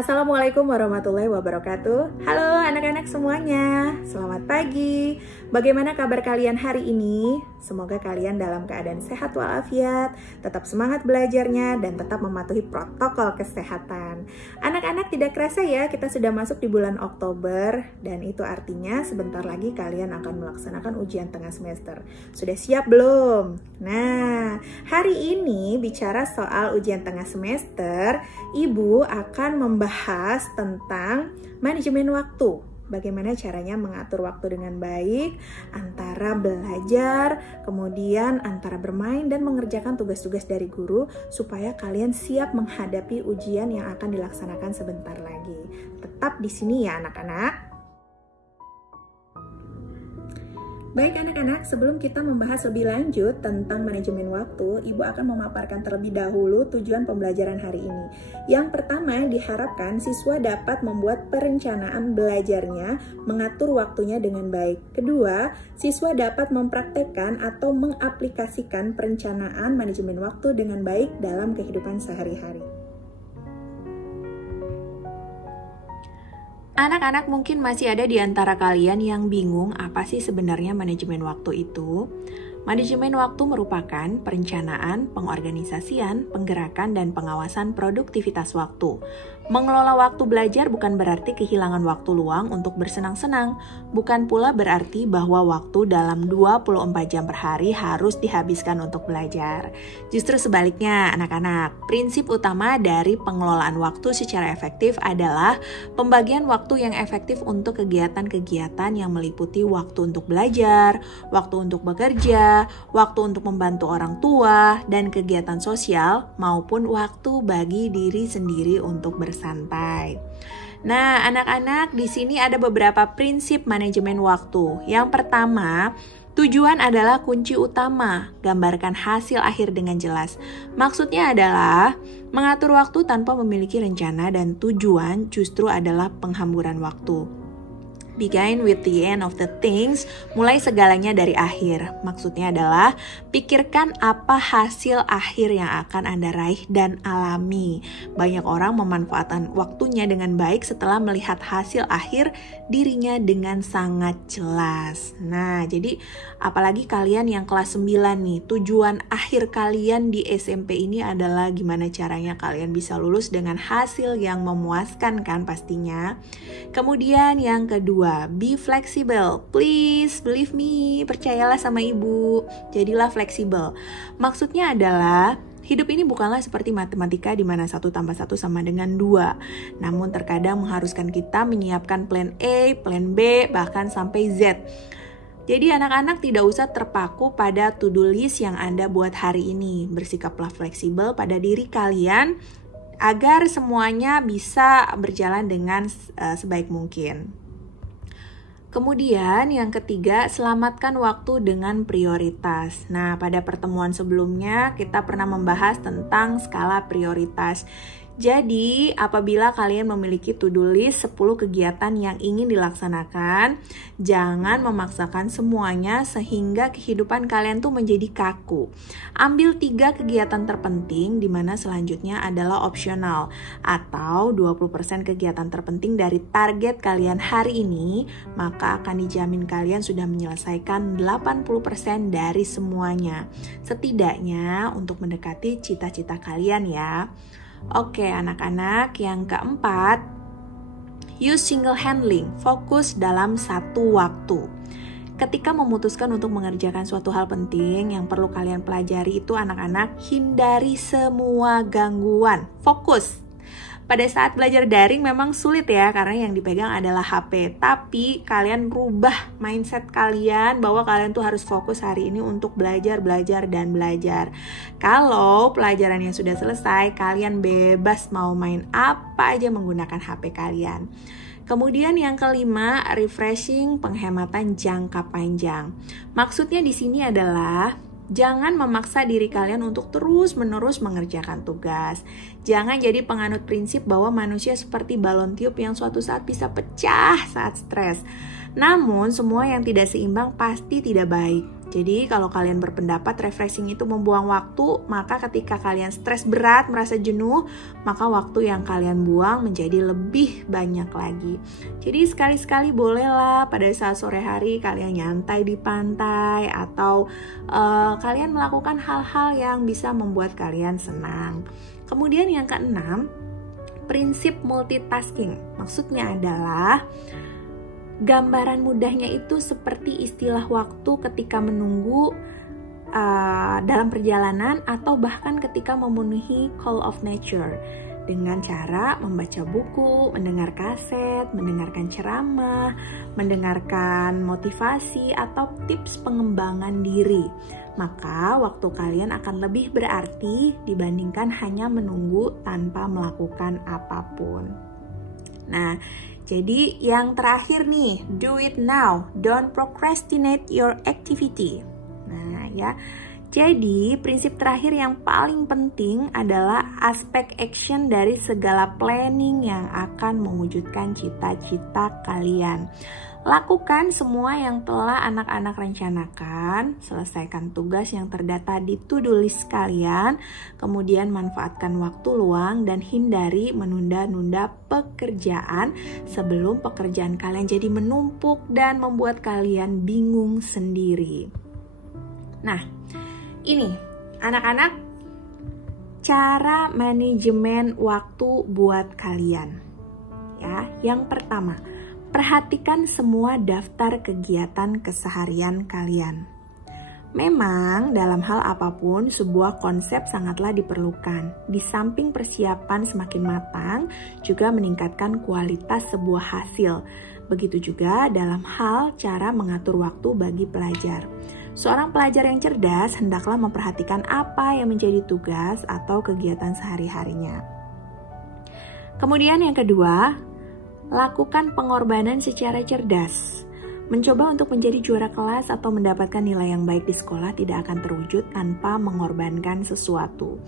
Assalamualaikum warahmatullahi wabarakatuh. Halo anak-anak semuanya, selamat pagi. Bagaimana kabar kalian hari ini? Semoga kalian dalam keadaan sehat walafiat, tetap semangat belajarnya, dan tetap mematuhi protokol kesehatan. Anak-anak, tidak kerasa ya, kita sudah masuk di bulan Oktober, dan itu artinya sebentar lagi kalian akan melaksanakan ujian tengah semester. Sudah siap belum? Nah, hari ini bicara soal ujian tengah semester, Ibu akan membahas tentang manajemen waktu. Bagaimana caranya mengatur waktu dengan baik antara belajar, kemudian antara bermain dan mengerjakan tugas-tugas dari guru supaya kalian siap menghadapi ujian yang akan dilaksanakan sebentar lagi. Tetap di sini ya anak-anak. Baik anak-anak, sebelum kita membahas lebih lanjut tentang manajemen waktu, Ibu akan memaparkan terlebih dahulu tujuan pembelajaran hari ini. Yang pertama, diharapkan siswa dapat membuat perencanaan belajarnya, mengatur waktunya dengan baik. Kedua, siswa dapat mempraktekkan atau mengaplikasikan perencanaan manajemen waktu dengan baik dalam kehidupan sehari-hari. Anak-anak mungkin masih ada di antara kalian yang bingung apa sih sebenarnya manajemen waktu itu. Manajemen waktu merupakan perencanaan, pengorganisasian, penggerakan, dan pengawasan produktivitas waktu. Mengelola waktu belajar bukan berarti kehilangan waktu luang untuk bersenang-senang, bukan pula berarti bahwa waktu dalam 24 jam per hari harus dihabiskan untuk belajar. Justru sebaliknya, anak-anak, prinsip utama dari pengelolaan waktu secara efektif adalah pembagian waktu yang efektif untuk kegiatan-kegiatan yang meliputi waktu untuk belajar, waktu untuk bekerja, waktu untuk membantu orang tua, dan kegiatan sosial maupun waktu bagi diri sendiri untuk bersantai. Nah, anak-anak, di sini ada beberapa prinsip manajemen waktu. Yang pertama, tujuan adalah kunci utama. Gambarkan hasil akhir dengan jelas. Maksudnya adalah mengatur waktu tanpa memiliki rencana dan tujuan justru adalah penghamburan waktu. Begin with the end of the things, mulai segalanya dari akhir. Maksudnya adalah pikirkan apa hasil akhir yang akan Anda raih dan alami. Banyak orang memanfaatkan waktunya dengan baik setelah melihat hasil akhir dirinya dengan sangat jelas. Nah, jadi apalagi kalian yang kelas 9 nih, tujuan akhir kalian di SMP ini adalah gimana caranya kalian bisa lulus dengan hasil yang memuaskan kan pastinya. Kemudian yang kedua, be flexible. Please, believe me, percayalah sama ibu. Jadilah fleksibel. Maksudnya adalah hidup ini bukanlah seperti matematika di mana 1 tambah 1 sama dengan 2. Namun terkadang mengharuskan kita menyiapkan plan A, plan B, bahkan sampai Z. Jadi anak-anak tidak usah terpaku pada to-do list yang Anda buat hari ini. Bersikaplah fleksibel pada diri kalian agar semuanya bisa berjalan dengan sebaik mungkin. Kemudian yang ketiga, selamatkan waktu dengan prioritas. Nah, pada pertemuan sebelumnya kita pernah membahas tentang skala prioritas. Jadi, apabila kalian memiliki to-do list 10 kegiatan yang ingin dilaksanakan, jangan memaksakan semuanya sehingga kehidupan kalian tuh menjadi kaku. Ambil 3 kegiatan terpenting di mana selanjutnya adalah opsional atau 20% kegiatan terpenting dari target kalian hari ini, maka akan dijamin kalian sudah menyelesaikan 80% dari semuanya. Setidaknya untuk mendekati cita-cita kalian ya. Oke anak-anak, yang keempat, use single handling, fokus dalam satu waktu. Ketika memutuskan untuk mengerjakan suatu hal penting yang perlu kalian pelajari itu anak-anak, hindari semua gangguan, fokus. Pada saat belajar daring memang sulit ya karena yang dipegang adalah HP. Tapi kalian rubah mindset kalian bahwa kalian tuh harus fokus hari ini untuk belajar. Kalau pelajarannya sudah selesai, kalian bebas mau main apa aja menggunakan HP kalian. Kemudian yang kelima, refreshing, penghematan jangka panjang. Maksudnya di sini adalah jangan memaksa diri kalian untuk terus-menerus mengerjakan tugas. Jangan jadi penganut prinsip bahwa manusia seperti balon tiup yang suatu saat bisa pecah saat stres. Namun, semua yang tidak seimbang pasti tidak baik. Jadi, kalau kalian berpendapat refreshing itu membuang waktu, maka ketika kalian stres berat, merasa jenuh, maka waktu yang kalian buang menjadi lebih banyak lagi. Jadi, sekali-sekali bolehlah pada saat sore hari kalian nyantai di pantai atau kalian melakukan hal-hal yang bisa membuat kalian senang. Kemudian yang keenam, prinsip multitasking. Maksudnya adalah gambaran mudahnya itu seperti istilah waktu ketika menunggu dalam perjalanan atau bahkan ketika memenuhi call of nature dengan cara membaca buku, mendengar kaset, mendengarkan ceramah, mendengarkan motivasi atau tips pengembangan diri. Maka waktu kalian akan lebih berarti dibandingkan hanya menunggu tanpa melakukan apapun. Nah, jadi yang terakhir nih, do it now, don't procrastinate your activity. Nah ya, jadi prinsip terakhir yang paling penting adalah aspek action dari segala planning yang akan mewujudkan cita-cita kalian. Lakukan semua yang telah anak-anak rencanakan, selesaikan tugas yang terdata di to-do list kalian, kemudian manfaatkan waktu luang dan hindari menunda-nunda pekerjaan sebelum pekerjaan kalian jadi menumpuk dan membuat kalian bingung sendiri. Nah, ini anak-anak cara manajemen waktu buat kalian. Ya, yang pertama, perhatikan semua daftar kegiatan keseharian kalian. Memang dalam hal apapun sebuah konsep sangatlah diperlukan. Di samping persiapan semakin matang, juga meningkatkan kualitas sebuah hasil. Begitu juga dalam hal cara mengatur waktu bagi pelajar. Seorang pelajar yang cerdas hendaklah memperhatikan apa yang menjadi tugas atau kegiatan sehari-harinya. Kemudian yang kedua, lakukan pengorbanan secara cerdas. Mencoba untuk menjadi juara kelas atau mendapatkan nilai yang baik di sekolah tidak akan terwujud tanpa mengorbankan sesuatu.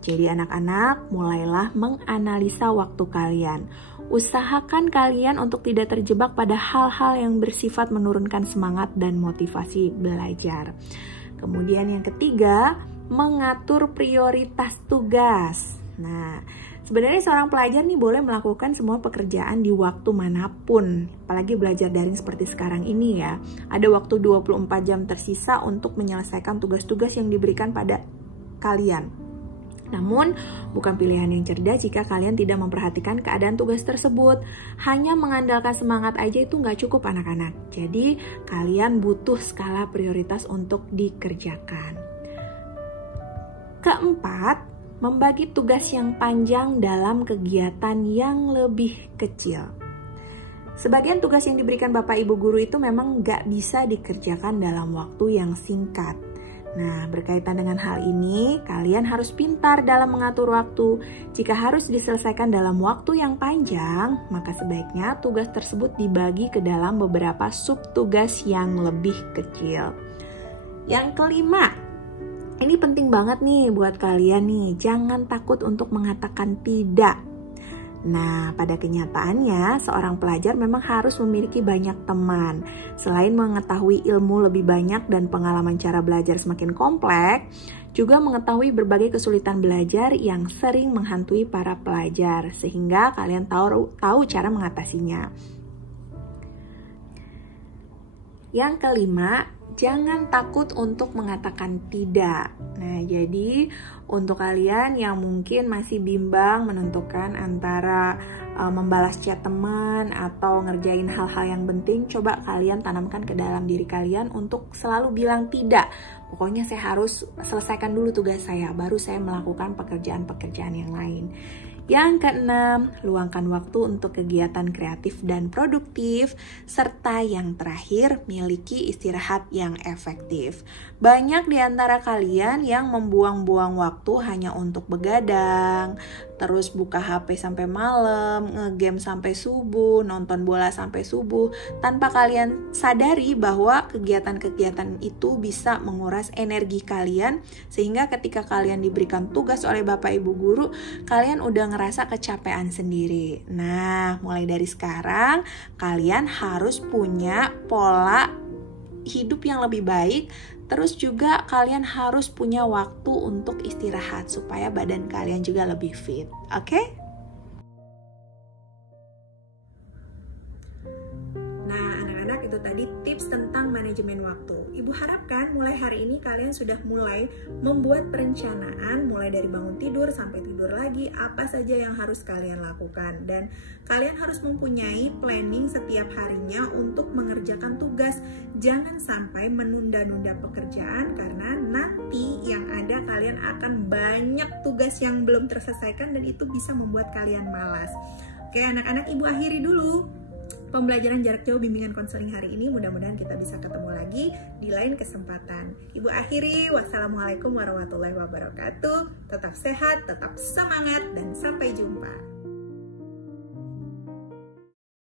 Jadi anak-anak, mulailah menganalisa waktu kalian. Usahakan kalian untuk tidak terjebak pada hal-hal yang bersifat menurunkan semangat dan motivasi belajar. Kemudian yang ketiga, mengatur prioritas tugas. Nah, sebenarnya seorang pelajar nih boleh melakukan semua pekerjaan di waktu manapun. Apalagi belajar daring seperti sekarang ini ya. Ada waktu 24 jam tersisa untuk menyelesaikan tugas-tugas yang diberikan pada kalian. Namun, bukan pilihan yang cerdas jika kalian tidak memperhatikan keadaan tugas tersebut. Hanya mengandalkan semangat aja itu nggak cukup anak-anak. Jadi, kalian butuh skala prioritas untuk dikerjakan. Keempat, membagi tugas yang panjang dalam kegiatan yang lebih kecil. Sebagian tugas yang diberikan Bapak Ibu Guru itu memang nggak bisa dikerjakan dalam waktu yang singkat. Nah, berkaitan dengan hal ini, kalian harus pintar dalam mengatur waktu. Jika harus diselesaikan dalam waktu yang panjang, maka sebaiknya tugas tersebut dibagi ke dalam beberapa subtugas yang lebih kecil. Yang kelima, ini penting banget nih buat kalian nih, jangan takut untuk mengatakan tidak. Nah, pada kenyataannya, seorang pelajar memang harus memiliki banyak teman. Selain mengetahui ilmu lebih banyak dan pengalaman cara belajar semakin kompleks, juga mengetahui berbagai kesulitan belajar yang sering menghantui para pelajar, sehingga kalian tahu cara mengatasinya. Yang kelima, jangan takut untuk mengatakan tidak. Nah, jadi untuk kalian yang mungkin masih bimbang menentukan antara membalas chat teman atau ngerjain hal-hal yang penting, coba kalian tanamkan ke dalam diri kalian untuk selalu bilang tidak. Pokoknya saya harus selesaikan dulu tugas saya, baru saya melakukan pekerjaan-pekerjaan yang lain. Yang keenam, luangkan waktu untuk kegiatan kreatif dan produktif, serta yang terakhir, miliki istirahat yang efektif. Banyak di antara kalian yang membuang-buang waktu hanya untuk begadang, terus buka HP sampai malam, ngegame sampai subuh, nonton bola sampai subuh, tanpa kalian sadari bahwa kegiatan-kegiatan itu bisa menguras energi kalian, sehingga ketika kalian diberikan tugas oleh Bapak Ibu Guru, kalian udah ngerasa kecapean sendiri. Nah, mulai dari sekarang kalian harus punya pola hidup yang lebih baik. Terus juga kalian harus punya waktu untuk istirahat supaya badan kalian juga lebih fit. Oke? Nah, anak-anak, itu tadi tips tentang manajemen waktu. Ibu harapkan mulai hari ini kalian sudah mulai membuat perencanaan, mulai dari bangun tidur sampai tidur lagi, apa saja yang harus kalian lakukan. Dan kalian harus mempunyai planning setiap harinya untuk mengerjakan tugas. Jangan sampai menunda-nunda pekerjaan, karena nanti yang ada kalian akan banyak tugas yang belum terselesaikan dan itu bisa membuat kalian malas. Oke anak-anak, ibu akhiri dulu pembelajaran jarak jauh bimbingan konseling hari ini. Mudah-mudahan kita bisa ketemu lagi di lain kesempatan. Ibu akhiri, wassalamualaikum warahmatullahi wabarakatuh. Tetap sehat, tetap semangat, dan sampai jumpa.